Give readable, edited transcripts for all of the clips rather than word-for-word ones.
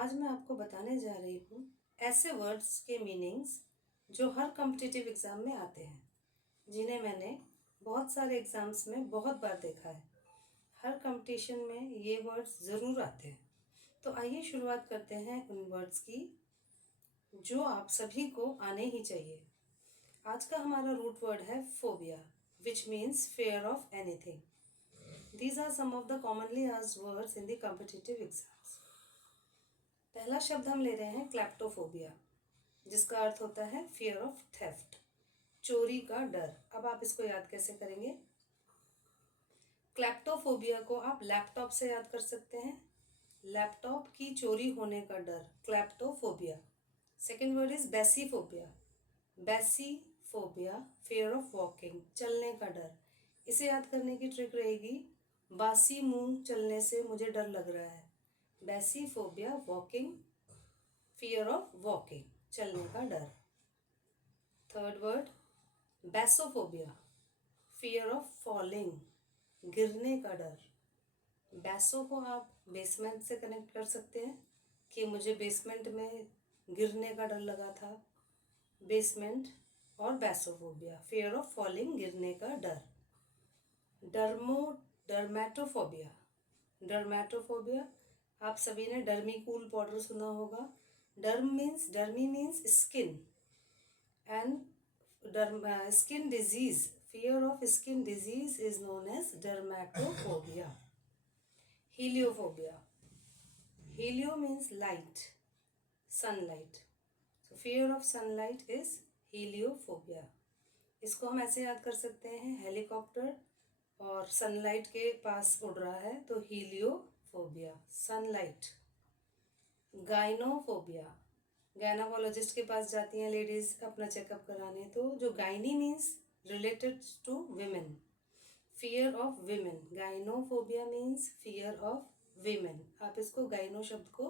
आज मैं आपको बताने जा रही हूँ ऐसे वर्ड्स के मीनिंग्स जो हर कॉम्पिटिटिव एग्ज़ाम में आते हैं, जिन्हें मैंने बहुत सारे एग्ज़ाम्स में बहुत बार देखा है। हर कंपटीशन में ये वर्ड्स ज़रूर आते हैं। तो आइए शुरुआत करते हैं उन वर्ड्स की जो आप सभी को आने ही चाहिए। आज का हमारा रूट वर्ड है phobia, which means fair of anything. These are some of the commonly asked words in the competitive exams. पहला शब्द हम ले रहे हैं क्लैप्टोफोबिया, जिसका अर्थ होता है फियर ऑफ थेफ्ट, चोरी का डर। अब आप इसको याद कैसे करेंगे? क्लैप्टोफोबिया को आप लैपटॉप से याद कर सकते हैं। लैपटॉप की चोरी होने का डर, kleptophobia. Second word is basiphobia. Basiphobia, fear of walking, चलने का डर। इसे याद करने की ट्रिक रहेगी, बासी मुंह चलने से मुझे डर लग रहा है। Basiphobia, walking, fear of walking, चलने का डर। Third word basophobia, fear of falling, गिरने का डर। बैसो को आप बेसमेंट से कनेक्ट कर सकते हैं कि मुझे बेसमेंट में गिरने का डर लगा था। बेसमेंट और बैसोफोबिया, फियर ऑफ फॉलिंग, गिरने का डर। डर्मेटोफोबिया, डर्मेटोफोबिया, आप सभी ने डर्मीकूल पाउडर सुना होगा। Dermi means skin and skin disease, fear of skin disease is known as dermatophobia. Heliophobia, helio means light, sunlight, so fear of sunlight is heliophobia. इसको हम ऐसे याद कर सकते हैं, हेलीकॉप्टर और सनलाइट के पास उड़ रहा है तो हीलियोफोबिया, सनलाइट। गाइनोफोबिया, गायनाकोलॉजिस्ट के पास जाती हैं लेडीज अपना चेकअप कराने, तो जो gynae means related to women, fear of women. Gynophobia means fear of women. आप इसको गाइनो शब्द को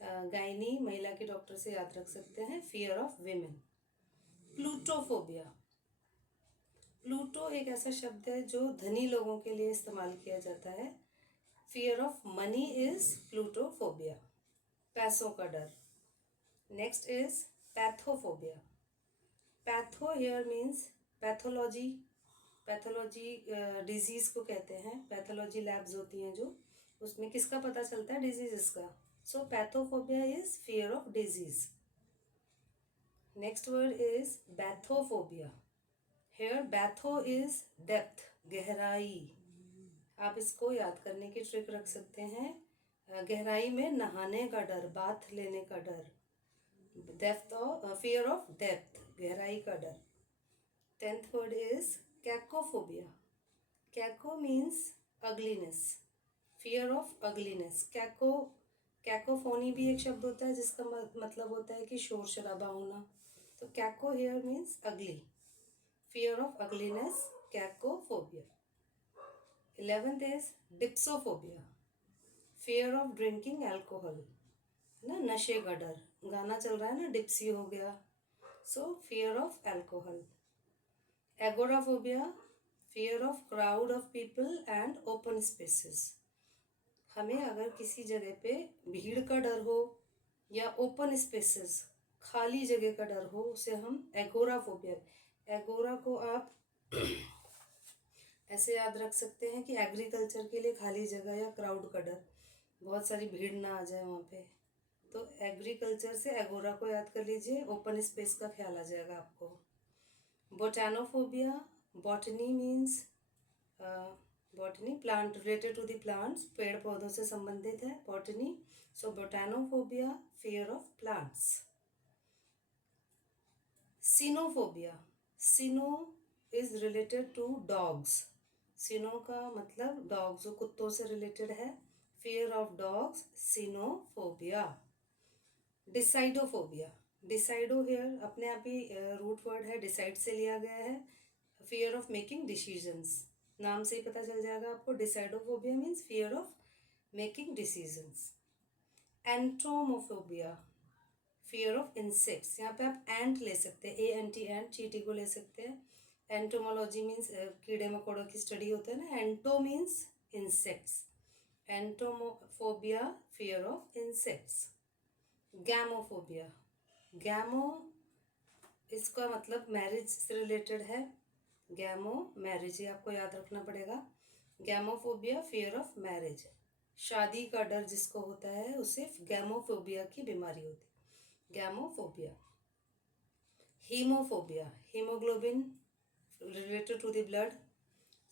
गायनी महिला के डॉक्टर से याद रख सकते हैं, fear of women. प्लूटोफोबिया, प्लूटो एक ऐसा शब्द है जो धनी लोगों के लिए इस्तेमाल किया जाता है। fear of money is प्लूटोफोबिया, पैसों का डर। Next is pathophobia. Patho here means pathology, pathology disease को कहते हैं। पैथोलॉजी लैब्स होती हैं जो, उसमें किसका पता चलता है? डिजीज़ का। So pathophobia is fear of disease. Next word is bathophobia. Here batho is depth, गहराई। आप इसको याद करने की ट्रिक रख सकते हैं, गहराई में नहाने का डर, बाथ लेने का डर। डेप्थ, फियर ऑफ डेप्थ, गहराई का डर। 10th word is cacophobia. Caco means ugliness, fear of ugliness. Cacophony भी एक शब्द होता है जिसका मतलब होता है कि शोर शराबा होना। तो कैको here means ugly, fear of ugliness, कैकोफोबिया। 11th is डिप्सोफोबिया, fear of drinking alcohol, ना, नशे का डर। गाना चल रहा है ना, डिप्सी हो गया, सो fear of alcohol. Agoraphobia, fear of crowd of people and open spaces. हमें अगर किसी जगह पे भीड़ का डर हो या ओपन स्पेसेस, खाली जगह का डर हो, उसे हम एगोराफोबिया। एगोरा को आप ऐसे याद रख सकते हैं कि एग्रीकल्चर के लिए खाली जगह या क्राउड का डर, बहुत सारी भीड़ ना आ जाए वहाँ पे। तो एग्रीकल्चर से एगोरा को याद कर लीजिए, ओपन स्पेस का ख्याल आ जाएगा आपको। Botanophobia, botany means botany, plant, related to the plants, पेड़ पौधों से संबंधित है botany. So botanophobia, fear of plants. Cynophobia, cyno is related to dogs. Cyno का मतलब डॉग, जो कुत्तों से रिलेटेड है। Fear of dogs, cynophobia. Decidophobia, decido here अपने आप ही रूट वर्ड है, डिसाइड से लिया गया है। फियर ऑफ मेकिंग डिसीजंस, नाम से ही पता चल जाएगा आपको। Decidophobia means fear of making decisions. Entomophobia, fear of insects. यहाँ पे आप एंट ले सकते हैं, ANT, एंट, चींटी को ले सकते हैं। एंटोमोलॉजी मीन्स कीड़े मकोड़ों की स्टडी होता है ना। Ento means insects, entomophobia, fear of insects. Gamophobia, gamo इसका मतलब मैरिज से रिलेटेड है। गैमो मैरिज, ये आपको याद रखना पड़ेगा। गैमोफोबिया फियर ऑफ मैरिज, शादी का डर जिसको होता है उसे गैमोफोबिया की बीमारी होती है, gamophobia. Haemophobia, haemoglobin related to the blood,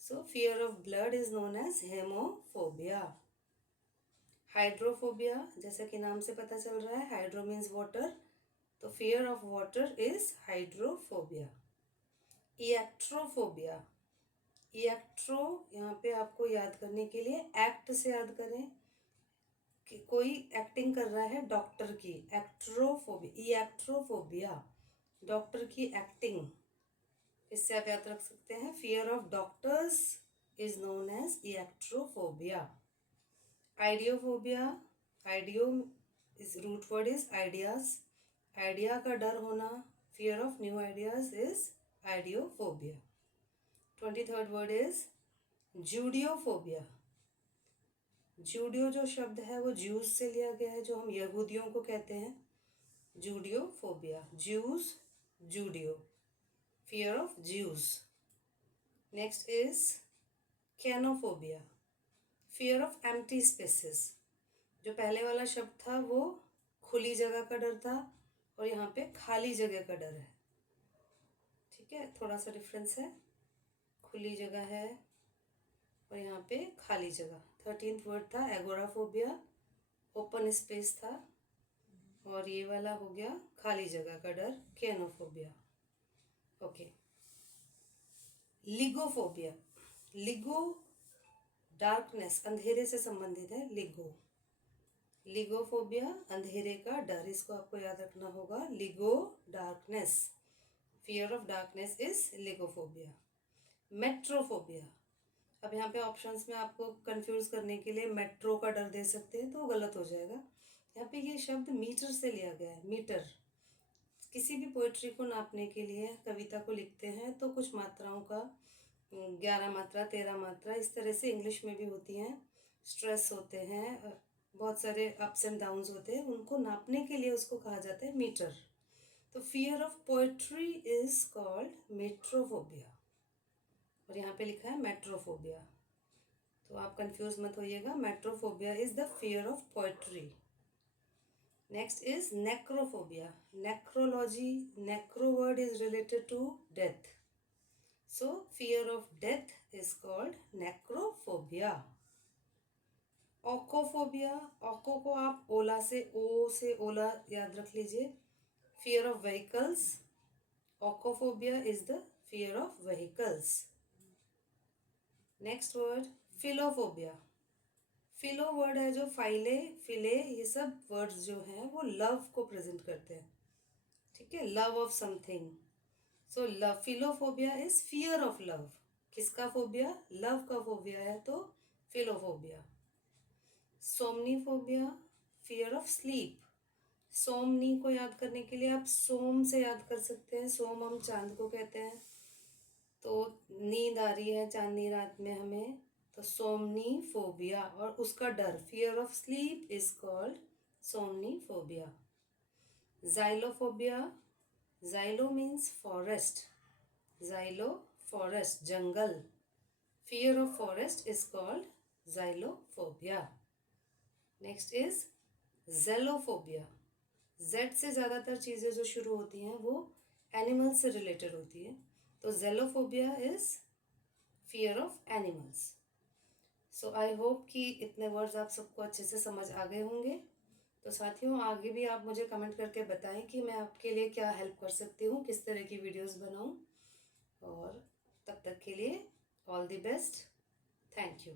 so fear of blood is known as haemophobia. Hydrophobia, जैसा कि नाम से पता चल रहा है, हाइड्रो मीन्स वाटर, तो fear of water is hydrophobia. Electrophobia, electro यहाँ पे आपको याद करने के लिए एक्ट से याद करें कि कोई एक्टिंग कर रहा है डॉक्टर की, एक्ट्रोफोबिया, इलेक्ट्रोफोबिया डॉक्टर की एक्टिंग, इससे आप याद रख सकते हैं। Fear of doctors is known as electrophobia. Ideophobia, ideo is root word is ideas, idea का डर होना, fear of new ideas is ideophobia. 23rd word is judeophobia. Judeo जो शब्द है वो ज्यूज से लिया गया है, जो हम यहूदियों को कहते हैं। Judeophobia, Jews, judeo, fear of Jews. Next is kenophobia, fear of empty spaces. जो पहले वाला शब्द था वो खुली जगह का डर था, और यहाँ पे खाली जगह का डर है। ठीक है, थोड़ा सा डिफरेंस है, खुली जगह है और यहाँ पे खाली जगह। 13th वर्ड था एगोराफोबिया, ओपन स्पेस था, और ये वाला हो गया खाली जगह का डर, कैनोफोबिया। ओके, लिगोफोबिया, लिगो डार्कनेस, अंधेरे से संबंधित है, लिगो, लिगोफोबिया अंधेरे का डर, इसको आपको याद रखना होगा। Ligo darkness, fear of darkness is ligophobia. Metrophobia, अब यहाँ पे ऑप्शंस में आपको कंफ्यूज करने के लिए मेट्रो का डर दे सकते हैं, तो गलत हो जाएगा। यहाँ पे ये शब्द मीटर से लिया गया है, मीटर। किसी भी पोइट्री को नापने के लिए, कविता को लिखते हैं तो कुछ मात्राओं का 11 मात्रा, 13 मात्रा, इस तरह से इंग्लिश में भी होती हैं। स्ट्रेस होते हैं, बहुत सारे अप्स एंड डाउन्स होते हैं, उनको नापने के लिए उसको कहा जाता है मीटर। तो fear of poetry is called metrophobia, और यहाँ पे लिखा है मेट्रोफोबिया, तो आप कंफ्यूज मत होइएगा। Metrophobia is the fear of poetry. Next is necrophobia, necrology, necro word is related to death, so fear of death is called necrophobia. Oikophobia, oiko को आप ओला से, ओ से ओला याद रख लीजिए, fear of vehicles, ochophobia is the fear of vehicles. Next word philophobia, philo word है जो फाइले, फिले, ये सब वर्ड्स जो हैं वो लव को प्रेजेंट करते हैं। ठीक है, love of something, so love, philophobia is fear of love. किसका फोबिया? लव का फोबिया है, तो philophobia. Somniphobia, fear of sleep, somni को याद करने के लिए आप सोम से याद कर सकते हैं, सोम हम चांद को कहते हैं, तो नींद आ रही है चांदनी रात में हमें, तो सोमनी फोबिया, और उसका डर, fear of sleep is called somni phobia. Xylophobia, xylo means forest, xylo forest, जंगल, fear of forest is called xylophobia. Next is zelophobia, Z से ज़्यादातर चीज़ें जो शुरू होती हैं वो एनिमल से रिलेटेड होती है, तो zelophobia is fear of animals. So I hope कि इतने वर्ड्स आप सबको अच्छे से समझ आ गए होंगे। तो साथियों, आगे भी आप मुझे कमेंट करके बताएं कि मैं आपके लिए क्या हेल्प कर सकती हूँ, किस तरह की वीडियोस बनाऊँ, और तब तक के लिए all the best, thank you.